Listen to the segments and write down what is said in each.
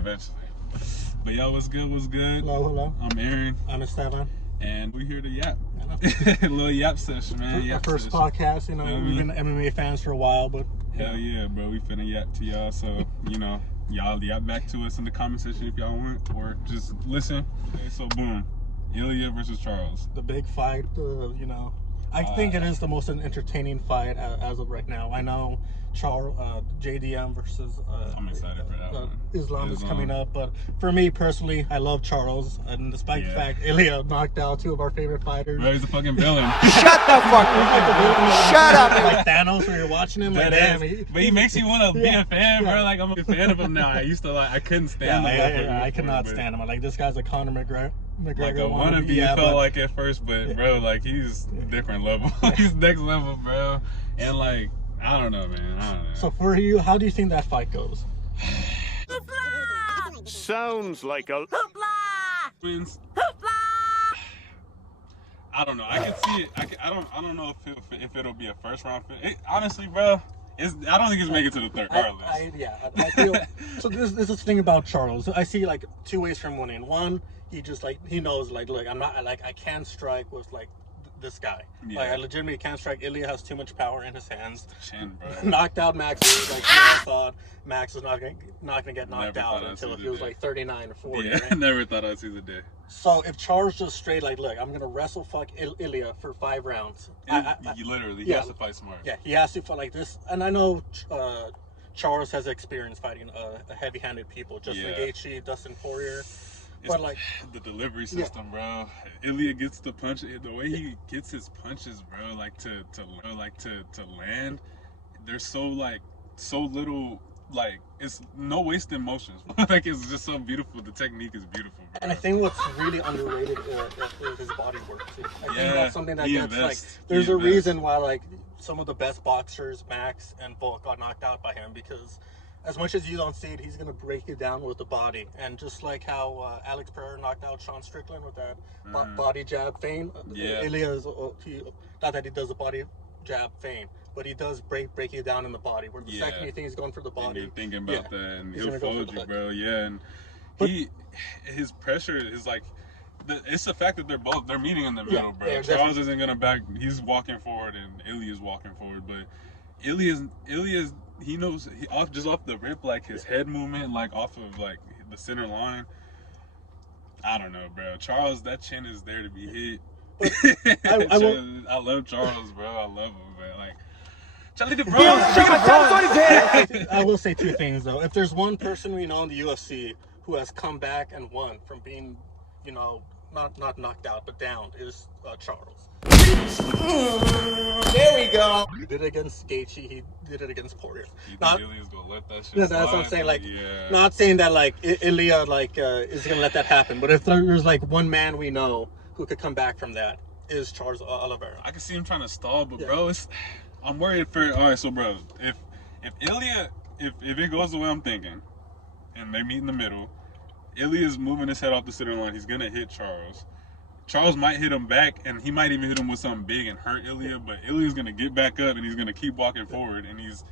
eventually. But yo, what's good? What's good? Hello. I'm Aaron. I'm Esteban. And we're here to yap. A little Yap Sesh, man. Our first podcast, we've been MMA fans for a while, but... Hell yeah, bro. We finna yap to y'all, so, y'all yap back to us in the comment section if y'all want, or just listen. Okay, so boom. Ilya versus Charles. The big fight, I think it is the most entertaining fight as of right now. I know Charles, JDM versus I'm excited for that one. Islam is coming up, but for me personally, I love Charles, and despite the fact Ilya knocked out two of our favorite fighters. Bro, he's a fucking villain. Shut the fuck up! Shut up! Like Thanos, when you're watching him, like damn. But he makes you want to be a fan, bro. Like I'm a fan of him now. I used to I couldn't stand him. I could not stand him. Like this guy's a Conor McGregor. Like a wannabe, felt like at first, but bro, like he's different level. He's next level, bro. And like, I don't know, man. I don't know. So for you, how do you think that fight goes? Sounds like a Twins. I don't know. I can see it. I don't know if it'll be a first round. Honestly, bro. I don't think it's making it to the third. I feel so. This is the thing about Charles. I see like two ways from winning. One, he just he knows look, I can't strike with this guy. Yeah. I legitimately can't strike. Ilya has too much power in his hands. Chin, bro. Knocked out Max. I thought Max was not gonna get knocked out until he was 39 or 40. Yeah, right? Never thought I'd see the day. So if Charles just straight look, I'm gonna wrestle fuck Ilya for 5 rounds. He has to fight smart. Yeah, he has to fight like this. And I know Charles has experience fighting heavy-handed people, Justin Gaethje, Dustin Poirier. But the delivery system, bro. Ilya gets the punch. The way he gets his punches, bro, to land. There's so little. It's no wasted motions. It's just so beautiful. The technique is beautiful, bro. And I think what's really underrated is his body work too. I think that's something that gets there's a reason why some of the best boxers, Max and Volk, got knocked out by him, because as much as you don't see it, he's gonna break you down with the body. And just like how Alex Pereira knocked out Sean Strickland with that body jab feint, Ilya is not that he does a body jab feint, but he does break you down in the body. Where the second you think he's going for the body, and you're thinking about that, and he'll fold you, bro. Yeah, and his pressure is it's the fact that they're meeting in the middle, bro. Charles definitely isn't gonna back. He's walking forward, and Ilya's walking forward, but Ilya's he knows just off the rip, his head movement, off of the center line. I don't know, bro. Charles, that chin is there to be hit. I love Charles, bro. I love him, man. Charlie the Bronx. I will say two things though. If there's one person we know in the UFC who has come back and won from being, not knocked out but down, is Charles. There we go. He did it against Gaethje. He did it against Poirier. You think Ilya's gonna let that shit slide? That's what I'm saying. Not saying that Ilya is gonna let that happen, but if there's one man we know who could come back from that, is Charles Oliveira. I can see him trying to stall, but bro, I'm worried for. All right, so bro, if Ilya, if it goes the way I'm thinking, and they meet in the middle, Ilya's moving his head off the center line. He's gonna hit Charles. Charles might hit him back, and he might even hit him with something big and hurt Ilya. But Ilya's gonna get back up, and he's gonna keep walking forward, and he's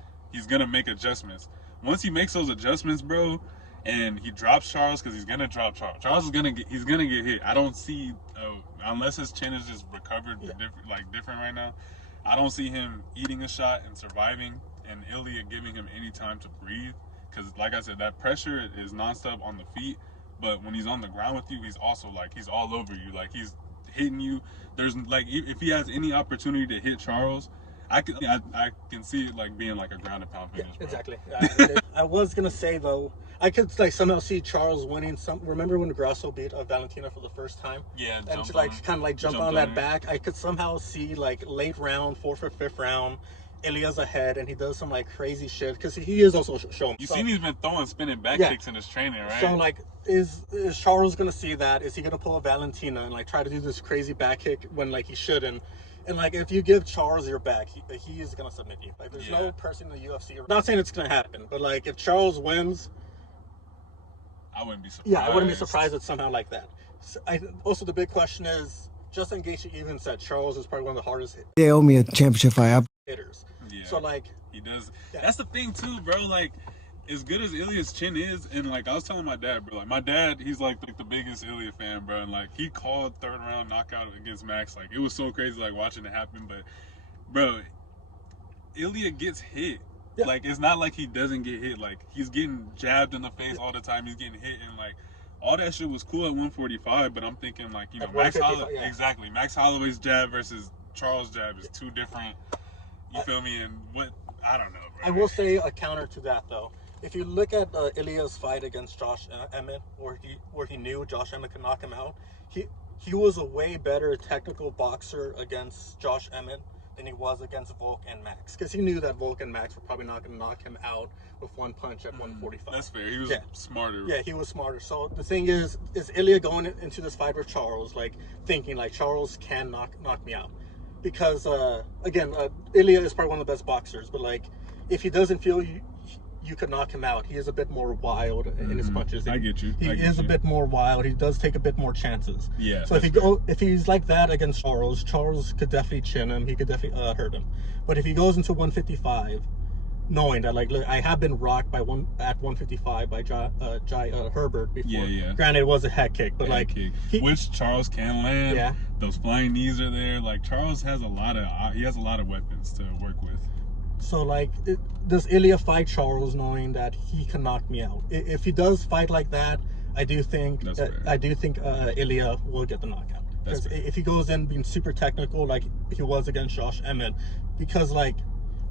gonna make adjustments. Once he makes those adjustments, bro, and he drops Charles, because he's gonna drop Charles. Charles is gonna get hit. I don't see unless his chin is just recovered different right now. I don't see him eating a shot and surviving, and Ilya giving him any time to breathe. Because, like I said, that pressure is nonstop on the feet. But when he's on the ground with you, he's also he's all over you. He's hitting you. There's if he has any opportunity to hit Charles, I can see it being a ground and pound finish. Yeah, exactly. I was gonna say though, I could somehow see Charles winning. Remember when Grasso beat Valentina for the first time? Yeah. And to jump on that back. I could somehow see late round, 4th or 5th round, Ilya's ahead, and he does some crazy shit, because he is also showing. You seen he's been throwing spinning back kicks in his training, right? So is Charles gonna see that? Is he gonna pull a Valentina and try to do this crazy back kick when he shouldn't? And if you give Charles your back, he is gonna submit you. There's no person in the UFC. Not saying it's gonna happen, but if Charles wins, I wouldn't be surprised. Yeah, I wouldn't be surprised at somehow like that. So also, the big question is, Justin Gaethje even said Charles is probably one of the hardest They owe me a championship fight. hitters. Yeah. So he does. Yeah. That's the thing too, bro. as good as Ilya's chin is, and like I was telling my dad, bro, like my dad, he's like the biggest Ilya fan, bro, and like he called third round knockout against Max. Like it was so crazy, like watching it happen. But bro, Ilya gets hit. Yeah. Like it's not like he doesn't get hit. Like he's getting jabbed in the face all the time. He's getting hit, and like all that shit was cool at 145. But I'm thinking like, you know, Max Holloway, exactly. Max Holloway's jab versus Charles' jab is two different. You feel me? And what I don't know, bro. I will say a counter to that though. If you look at Ilya's fight against Josh Emmett, where he knew Josh Emmett could knock him out, he was a way better technical boxer against Josh Emmett than he was against Volk and Max, because he knew that Volk and Max were probably not going to knock him out with one punch at 145. That's fair. He was smarter. Yeah, he was smarter. So the thing is Ilya going into this fight with Charles, like thinking like Charles can knock me out, because again, Ilya is probably one of the best boxers, but like if he doesn't feel you could knock him out, he is a bit more wild in his punches. I get you. He is a bit more wild. He does take a bit more chances. Yeah. So if he's like that against Charles could definitely chin him. He could definitely hurt him. But if he goes into 155, knowing that like, look, I have been rocked at 155 by Jai Herbert before. Yeah. Granted, it was a head kick, but which Charles can land. Yeah. Those flying knees are there. Like Charles has a lot of weapons to work with. So like, does Ilya fight Charles knowing that he can knock me out? If he does fight like that, I do think Ilya will get the knockout. Because if he goes in being super technical like he was against Josh Emmett, because like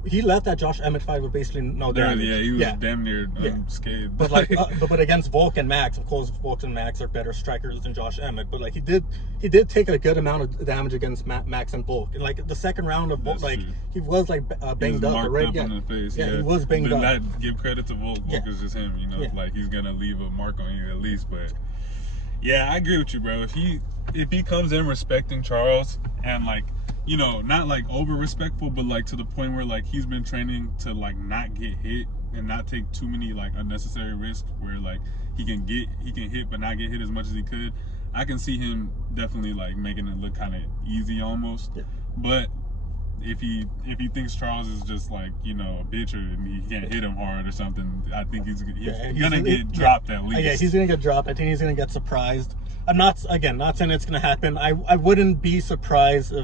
he left that Josh Emmett fight with basically no damage. Yeah, he was damn near unscathed. But like, but against Volk and Max, of course, Volk and Max are better strikers than Josh Emmett. But like, he did take a good amount of damage against Max and Volk. And like the second round of Volk, like he was like banged up, right? In the face. Yeah, he was banged up. That give credit to Volk. Volk is just him, you know. Like he's gonna leave a mark on you at least. But yeah, I agree with you, bro. If he comes in respecting Charles and like, you know, not like over respectful, but like to the point where like he's been training to like not get hit and not take too many like unnecessary risks, where like he can hit but not get hit as much as he could. I can see him definitely like making it look kind of easy almost. Yeah. But if he thinks Charles is just like, you know, a bitch, or he can't hit him hard or something, I think he's gonna get dropped at least. Yeah, he's gonna get dropped. I think he's gonna get surprised. I'm not saying it's gonna happen. I wouldn't be surprised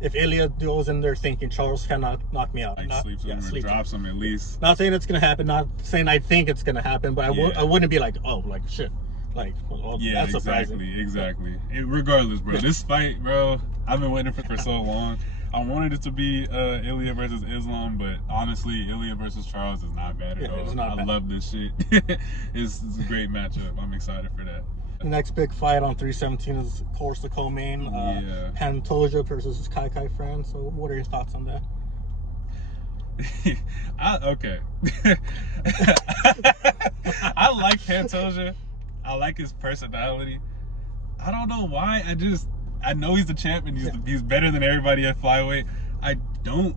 if Ilya goes in there thinking Charles cannot knock me out. Like sleeps him or drops him at least. Not saying it's gonna happen. Not saying I think it's gonna happen. But I wouldn't be like, oh, like shit. Like, well, that's surprising. Exactly. Regardless, bro. This fight, bro, I've been waiting for so long. I wanted it to be Ilya versus Islam, but honestly, Ilya versus Charles is not bad at all. I love this shit. It's a great matchup. I'm excited for that. The next big fight on 317 is, of course, the co-main, Pantoja versus Kai Fran. So what are your thoughts on that? Okay. I like Pantoja. I like his personality. I don't know why. I know he's the champ and he's better than everybody at flyweight. I don't,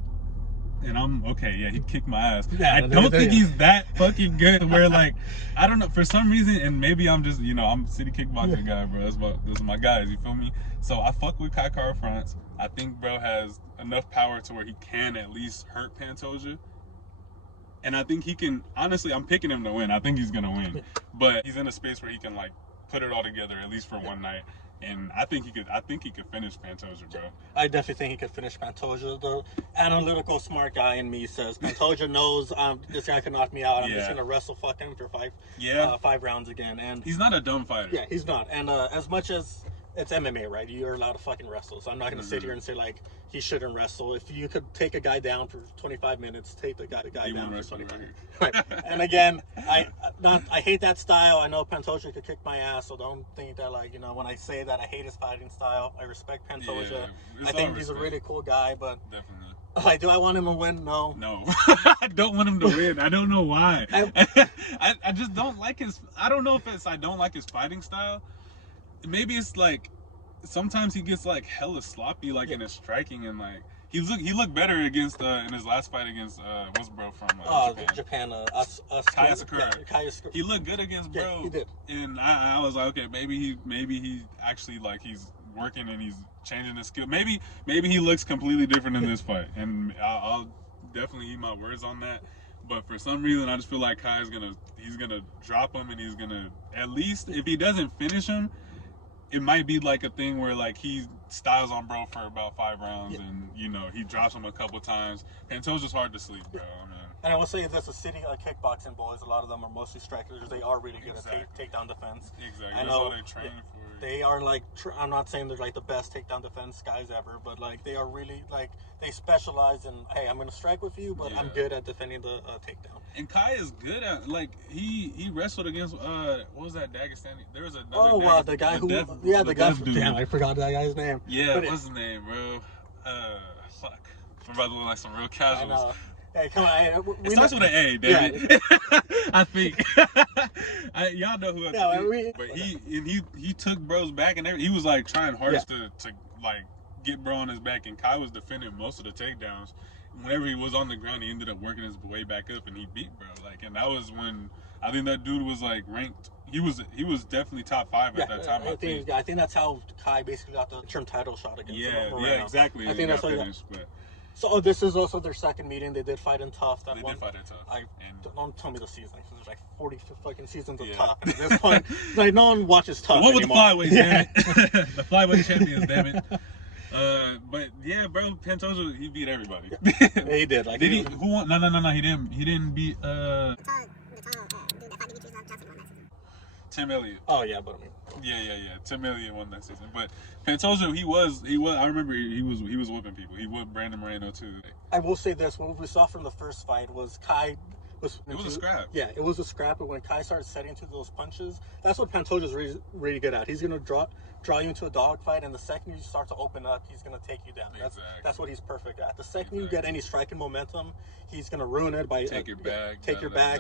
and I'm okay. Yeah, he kicked my ass. Yeah, I don't think he's that fucking good. Where like, I don't know, for some reason, and maybe I'm just, you know, I'm a city kickboxing guy, bro. Those are my guys. You feel me? So I fuck with Kai France. I think bro has enough power to where he can at least hurt Pantoja. And I think he can, honestly, I'm picking him to win. I think he's going to win. But he's in a space where he can, like, put it all together, at least for one night. And I think he could finish Pantoja, bro. I definitely think he could finish Pantoja. The analytical, smart guy in me says, Pantoja knows this guy can knock me out. I'm just going to wrestle fuck him for five rounds again. And he's not a dumb fighter. Yeah, he's not. And as much as it's MMA, right? You're allowed to fucking wrestle. So I'm not going to sit here and say, like, he shouldn't wrestle. If you could take a guy down for 25 minutes, take the guy down for 25 minutes. Right. And again, I hate that style. I know Pantoja could kick my ass, so don't think that, like, you know, when I say that I hate his fighting style. I respect Pantoja. Yeah, I think he's a really cool guy, but definitely. Like, do I want him to win? No. I don't want him to win. I don't know why. I just don't like his. I don't know if it's I don't like his fighting style. Maybe it's like sometimes he gets like hella sloppy, like in his striking, and like he looked better against in his last fight against what's bro from Japan. Kaya Sakura. He looked good against bro. Yeah, he did. And I was like, okay, maybe he actually like he's working and he's changing his skill. Maybe he looks completely different in this fight, and I'll definitely eat my words on that. But for some reason, I just feel like he's gonna drop him, and he's gonna, at least if he doesn't finish him, it might be like a thing where like he styles on bro for about 5 rounds, and you know he drops him a couple times. Pantoja's hard to sleep, bro. I mean, and I will say that's a city kickboxing boys. A lot of them are mostly strikers. They are really good at takedown defense. Exactly. I know, that's all they train for. They are like, I'm not saying they're like the best takedown defense guys ever, but like they are really like, they specialize in, hey, I'm gonna strike with you, but I'm good at defending the takedown. And Kai is good at, like, he wrestled against what was that Dagestani? There was another. The guy who, the guy. Damn, I forgot that guy's name. Yeah, what's his name, bro? Fuck. We're about to look like some real casuals. I know. Hey, come on. It starts with an A, damn it. I think. Y'all know who it is. But he took bro's back and everything. He was like trying hardest to like get bro on his back, and Kai was defending most of the takedowns. Whenever he was on the ground, he ended up working his way back up, and he beat bro. Like, and that was when I think that dude was like ranked. He was definitely top 5 at that time. I think that's how Kai basically got the interim title shot against Moreno. Yeah, exactly. I think that's finished, So this is also their second meeting. They did fight in Tough. They did fight in Tough. Don't tell me the season, because there's like 40 fucking seasons of Tough. And at this point, like no one watches Tough anymore. The one with the flyweights, damn it. The flyweight champions, damn it. But yeah, bro, Pantoja, he beat everybody. Yeah, he did. Like, did he? Who won? No, he didn't. He didn't beat Tim Elliott. Oh yeah, but I mean. Yeah. Tim Elliott won that season, but Pantoja, he was. I remember he was whooping people. He whooped Brandon Moreno too. I will say this: what we saw from the first fight was Kai. It was a scrap. Yeah, it was a scrap. But when Kai started setting into those punches, that's what Pantoja's really, really good at. He's gonna draw you into a dogfight, and the second you start to open up, he's gonna take you down. That's what he's perfect at. The second you get any striking momentum, he's gonna ruin it by take your back.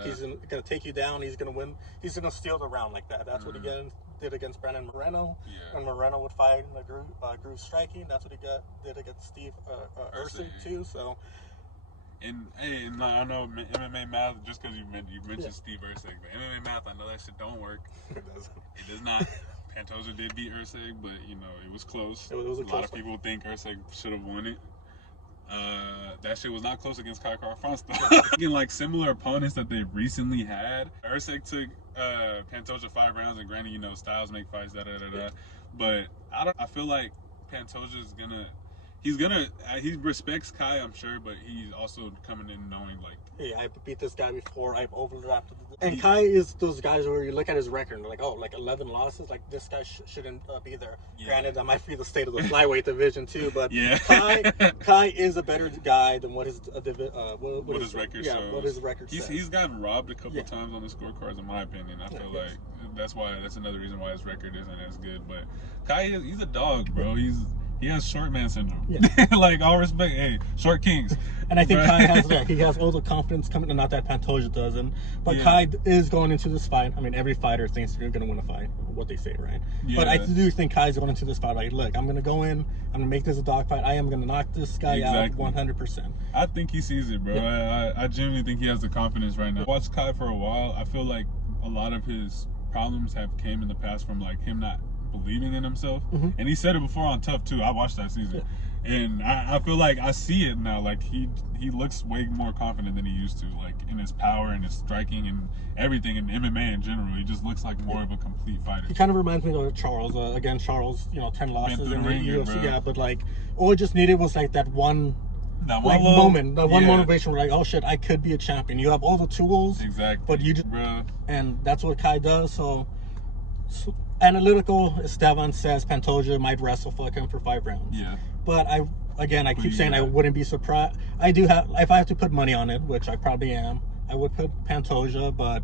He's gonna take you down. He's gonna win. He's gonna steal the round like that. That's what he did against Brandon Moreno. When Moreno would fight in the groove striking, that's what he did against Steve Erceg too. So. And hey, no, I know MMA math, just because you mentioned Steve Erceg, but MMA math, I know that shit don't work. It does not. Pantoja did beat Erceg, but you know it was close. It was a lot of people think Erceg should have won it. That shit was not close against Kai Kara-France. Thinking like similar opponents that they recently had. Erceg took Pantoja 5 rounds, and granted, you know, styles make fights, but I feel like Pantoja's gonna. He respects Kai, I'm sure, but he's also coming in knowing like, hey, I beat this guy before, I've overlapped. And Kai is those guys where you look at his record and like, oh, like 11 losses, like this guy shouldn't be there. Granted, that might be the state of the flyweight division too, but Kai is a better guy than what his what his record shows. Yeah, what his record says. He's gotten robbed a couple times on the scorecards, in my opinion. I feel like that's another reason why his record isn't as good. But Kai, he's a dog, bro. He has short man syndrome. Yeah. Like, all respect, hey, short kings. And I think Kai has that. He has all the confidence coming, and not that Pantoja doesn't. But Kai is going into this fight. I mean, every fighter thinks they're going to win a fight, what they say, right? Yeah. But I do think Kai's going into this fight like, look, I'm going to go in, I'm going to make this a dog fight. I am going to knock this guy out 100%. I think he sees it, bro. Yeah. I genuinely think he has the confidence right now. I watched Kai for a while. I feel like a lot of his problems have came in the past from like him not believing in himself, and he said it before on Tough too. I watched that season, and I feel like I see it now. Like he looks way more confident than he used to, like in his power and his striking and everything in MMA in general. He just looks like more of a complete fighter. He kind of reminds me of Charles. Again, Charles, 10 losses in the UFC, but like all it just needed was like that one moment, that one motivation where like, oh shit, I could be a champion. You have all the tools, but you just, and that's what Kai does. So analytical, Esteban says Pantoja might wrestle fuck him for 5 rounds. Yeah. But I keep saying I wouldn't be surprised. I do have, if I have to put money on it, which I probably am, I would put Pantoja, but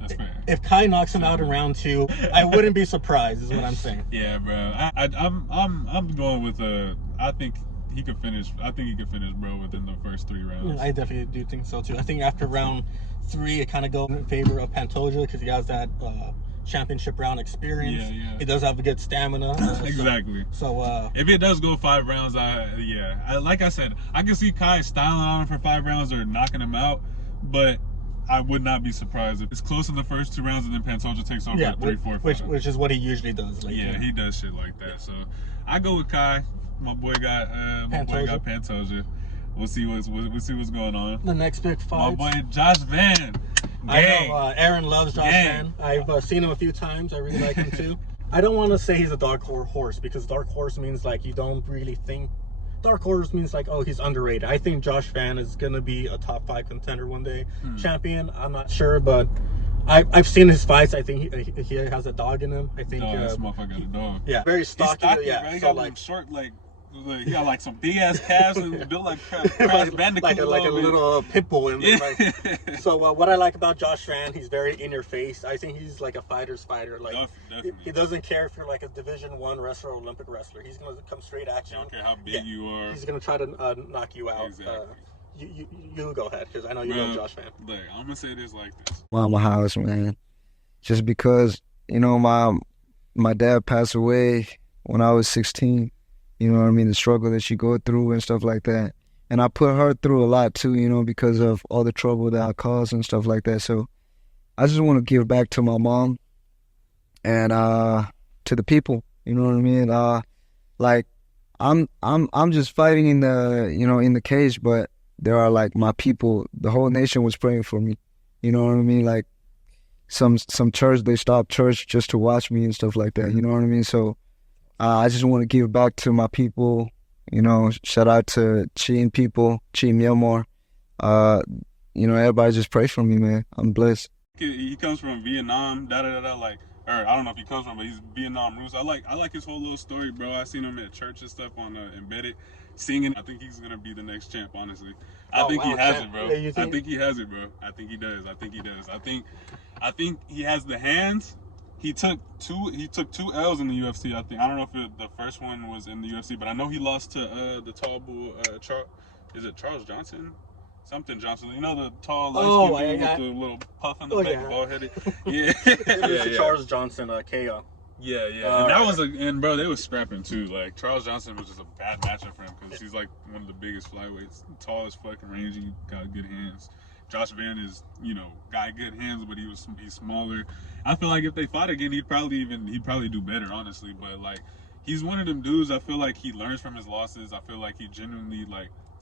that's fair. If Kai knocks him out in round 2, I wouldn't be surprised, is what I'm saying. Yeah, bro. I'm going with I think he could finish. I think he could finish, bro, within the first 3 rounds. I definitely do think so too. I think after round 3, it kind of goes in favor of Pantoja because he has that championship round experience. Yeah. He does have a good stamina. Exactly. So if it does go 5 rounds, like I said, I can see Kai styling on him for 5 rounds or knocking him out, but I would not be surprised if it's close in the first 2 rounds and then Pantoja takes over 3-4. Which is what he usually does. Like, he does shit like that. So I go with Kai. My boy got Pantoja. we'll see what's going on. The next big fight. My boy Josh Van. I know Aaron loves Josh Van. I've seen him a few times. I really like him too. I don't want to say he's a dark horse because dark horse means like you don't really think. Dark horse means like, oh, he's underrated. I think Josh Van is gonna be a top 5 contender one day. Champion, I'm not sure, but I've seen his fights. I think he has a dog in him. I think. No, this motherfucker got a dog. Yeah, very stocky. Yeah, right? He got like short, like he got like some big ass calves and built like Crash Bandicoot, like a little pit bull. In like, so what I like about Josh Van, he's very in your face. I think he's like a fighter's fighter. Like definitely. He doesn't care if you're like a Division I wrestler or Olympic wrestler. He's gonna come straight at you. I don't care how big you are. He's gonna try to knock you out. Exactly. You go ahead because I know you love Josh Van. Look, I'm gonna say this like this. My house, man. Just because, you know, my dad passed away when I was 16. You know what I mean? The struggle that she go through and stuff like that. And I put her through a lot too, you know, because of all the trouble that I caused and stuff like that. So I just want to give back to my mom and to the people. You know what I mean? Like I'm just fighting in the cage, but there are like my people. The whole nation was praying for me. You know what I mean? Like some church, they stopped church just to watch me and stuff like that. You know what I mean? So I just want to give back to my people. You know, shout out to Chiin people, Chiin Myanmar. You know, everybody just pray for me, man. I'm blessed. He comes from Vietnam, like, or I don't know if he comes from, but he's Vietnam roots. I like his whole little story, bro. I seen him at church and stuff on Embedded, singing. I think he's gonna be the next champ, honestly. I think he has it, bro. Yeah, I think he has it, bro. I think he does. I think he has the hands. He took two L's in the UFC. I don't know if the first one was in the UFC, but I know he lost to the tall bull. Is it Charles Johnson? Something Johnson. You know the tall, light-skinned dude with the little puff in the back, bald-headed. Yeah, yeah. Charles Johnson, KO. Yeah. And that was and bro, they was scrapping too. Like Charles Johnson was just a bad matchup for him because he's like one of the biggest flyweights, tall as fucking, rangy, got good hands. Josh Van is, you know, got good hands, but he's smaller. I feel like if they fought again, he'd probably do better, honestly. But like, he's one of them dudes. I feel like he learns from his losses. I feel like he genuinely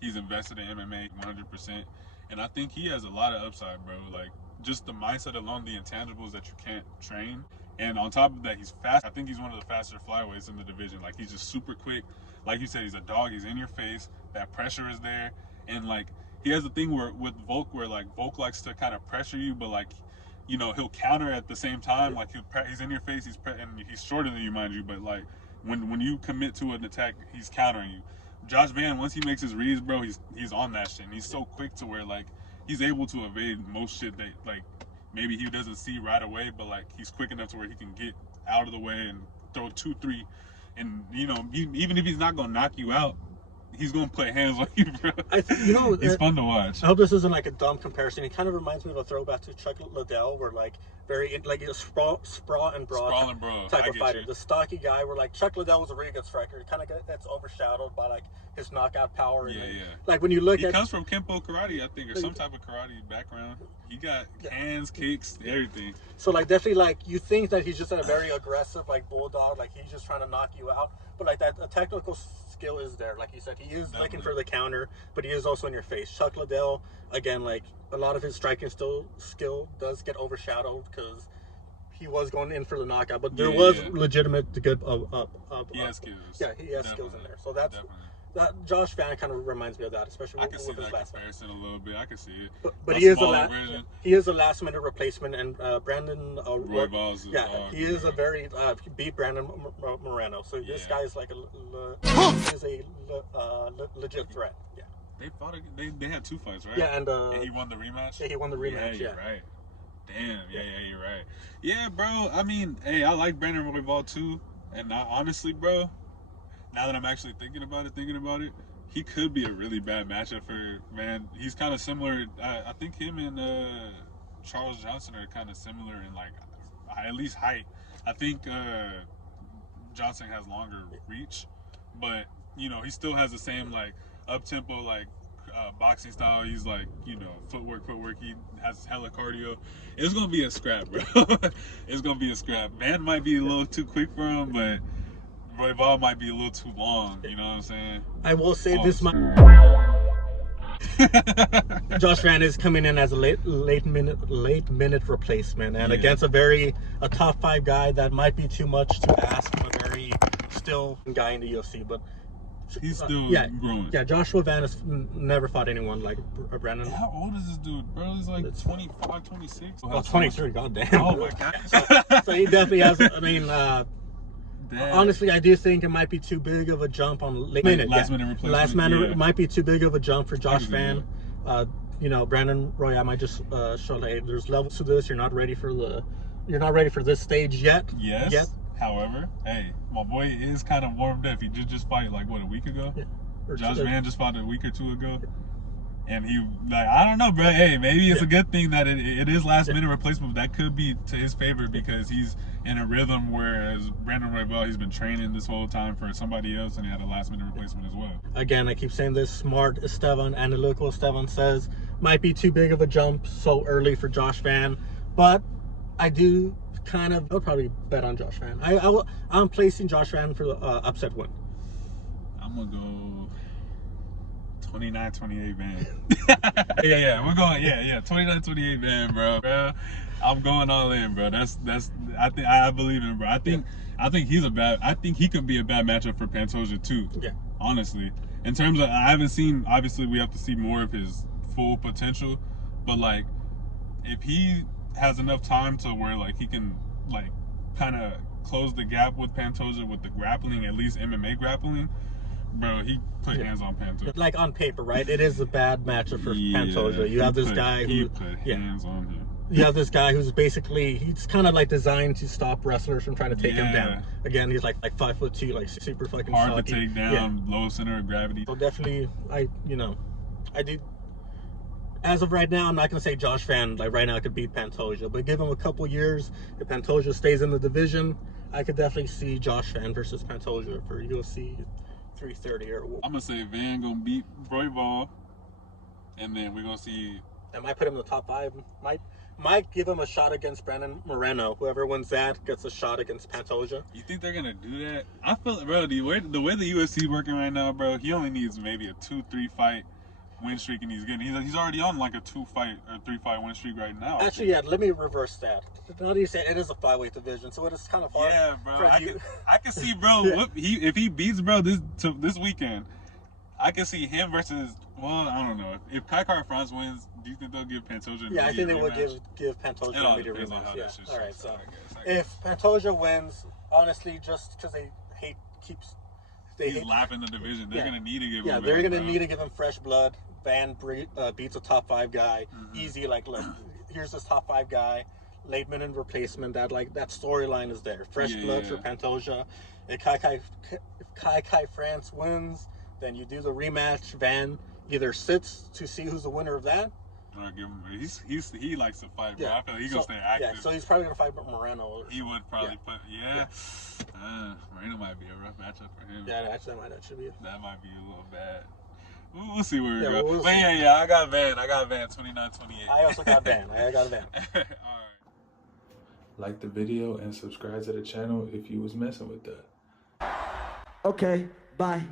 he's invested in MMA 100%, and I think he has a lot of upside, bro. Like just the mindset alone, the intangibles that you can't train, and on top of that, he's fast. I think he's one of the faster flyweights in the division. Like he's just super quick. Like you said, he's a dog. He's in your face. That pressure is there, and like. He has a thing with Volk where like Volk likes to kind of pressure you, but like, you know, he'll counter at the same time. Like he's in your face, and he's shorter than you, mind you. But like when you commit to an attack, he's countering you. Josh Van, once he makes his reads, bro, he's on that shit. And he's so quick to where like he's able to evade most shit that like maybe he doesn't see right away, but like he's quick enough to where he can get out of the way and throw 2-3, and you know even if he's not gonna knock you out. He's gonna play hands on you, bro. It's fun to watch. I hope this isn't like a dumb comparison. It kind of reminds me of a throwback to Chuck Liddell, where like like a sprawl and brawl type of fighter. The stocky guy, where like Chuck Liddell was a really good striker. He kind of gets overshadowed by like his knockout power. Yeah. Like when you look he comes from Kempo karate, I think, or some type of karate background. He got hands, kicks, everything. So like definitely like you think that he's just a very aggressive like bulldog, like he's just trying to knock you out, but like that technical skill is there. Like you said, he is looking for the counter, but he is also in your face. Chuck Liddell, again, like a lot of his striking skill does get overshadowed because he was going in for the knockout, but there was legitimate good he has skills. Yeah, he has skills in there. So that Josh Van kind of reminds me of that, especially with his last comparison a little bit. I can see it. But he is a last minute replacement, and Brandon Royval's he is a very he beat Brandon Moreno. So this guy is like a legit threat. Yeah. They fought. They had 2 fights, right? Yeah, and he won the rematch. Yeah, he won the rematch. Yeah, you're right. Damn. Yeah, you're right. Yeah, bro. I mean, hey, I like Brandon Royval too, and honestly, bro. Now that I'm actually thinking about it, he could be a really bad matchup for Van. He's kind of similar. I think him and Charles Johnson are kind of similar in like at least height. I think Johnson has longer reach, but you know he still has the same like up tempo like boxing style. He's like, you know, footwork. He has hella cardio. It's gonna be a scrap, bro. It's gonna be a scrap. Van might be a little too quick for him, but Royval might be a little too long, you know what I'm saying? I will say this might Josh Van is coming in as a late minute replacement, and against a top 5 guy that might be too much to ask from a very still guy in the UFC, but he's still growing. Yeah, Joshua Van has never fought anyone like Brandon. How old is this dude, bro? He's like 25, 26. Oh, 23, goddamn. Oh my god. So he definitely has. I mean, honestly, I do think it might be too big of a jump on last minute replacement. Last minute might be too big of a jump for Josh Van. You know, Brandon Roy, I might just show that, hey, there's levels to this. You're not ready for this stage yet. Yes. Yet. However, hey, my boy is kind of warmed up. He just fought like what, a week ago? Yeah. Josh Van just fought a week or two ago. And he, like, I don't know, bro. Hey, maybe it's a good thing that it is last minute replacement. But that could be to his favor because he's in a rhythm. Whereas Brandon Roybal, he's been training this whole time for somebody else, and he had a last minute replacement as well. Again, I keep saying this. Smart Esteban, analytical Esteban says might be too big of a jump so early for Josh Van, but I do I'll probably bet on Josh Van. I'm placing Josh Van for the upset win. I'm gonna go 29-28 Van. yeah, we're going 29-28 Van, bro. I'm going all in, bro. That's I believe in, bro. I think he could be a bad matchup for Pantoja too. Yeah. Honestly. In terms of, I haven't seen, obviously we have to see more of his full potential, but like if he has enough time to where like he can like kind of close the gap with Pantoja with the grappling, at least MMA grappling, bro, he put hands on Pantoja. Like on paper, right? It is a bad matchup for Pantoja. You have this guy who put hands on him. You have this guy who's basically, he's kind of like designed to stop wrestlers from trying to take him down. Again, he's like 5'2", like super fucking hard stocky. To take down, low center of gravity. So definitely, I do. As of right now, I'm not gonna say Josh Van like right now could beat Pantoja, but give him a couple years. If Pantoja stays in the division, I could definitely see Josh Van versus Pantoja for UFC 330 or. I'm gonna say Van gonna beat Roybal, and then we're gonna see. That might put him in the top 5. Might give him a shot against Brandon Moreno. Whoever wins that gets a shot against Pantoja. You think they're gonna do that? I feel, bro, the way the UFC working right now, bro, he only needs maybe a 2-3 fight win streak, and he's already on like a 2-fight or 3-fight win streak right now. Actually, yeah, let me reverse that. Now that you say it is a flyweight division, so it is kind of hard. Yeah, bro. I can see, bro. If he beats, bro, this weekend, I can see him versus. Well, I don't know. If Kai France wins, do you think they'll give Pantoja? Yeah, I think they would give Pantoja an immediate rematch. Yeah. All right. So if Pantoja wins, honestly, just because he's lapping the division, they're gonna need to give him. Yeah, they're gonna need to give him fresh blood. Van beats a top 5 guy, easy. Like, look, here's this top 5 guy, late minute replacement. That storyline is there. Fresh blood for Pantoja. If Kai France wins, then you do the rematch. Van either sits to see who's the winner of that. Or give him, he likes to fight, bro. I feel like he's gonna stay active. Yeah, so he's probably gonna fight Moreno. He would probably put. Moreno might be a rough matchup for him. Yeah, actually, that might be a little bad. We'll see where we go. We'll but I got Van 29-28. I also got Van. I got Van. All right. Like the video and subscribe to the channel if you was messing with that. Okay, bye.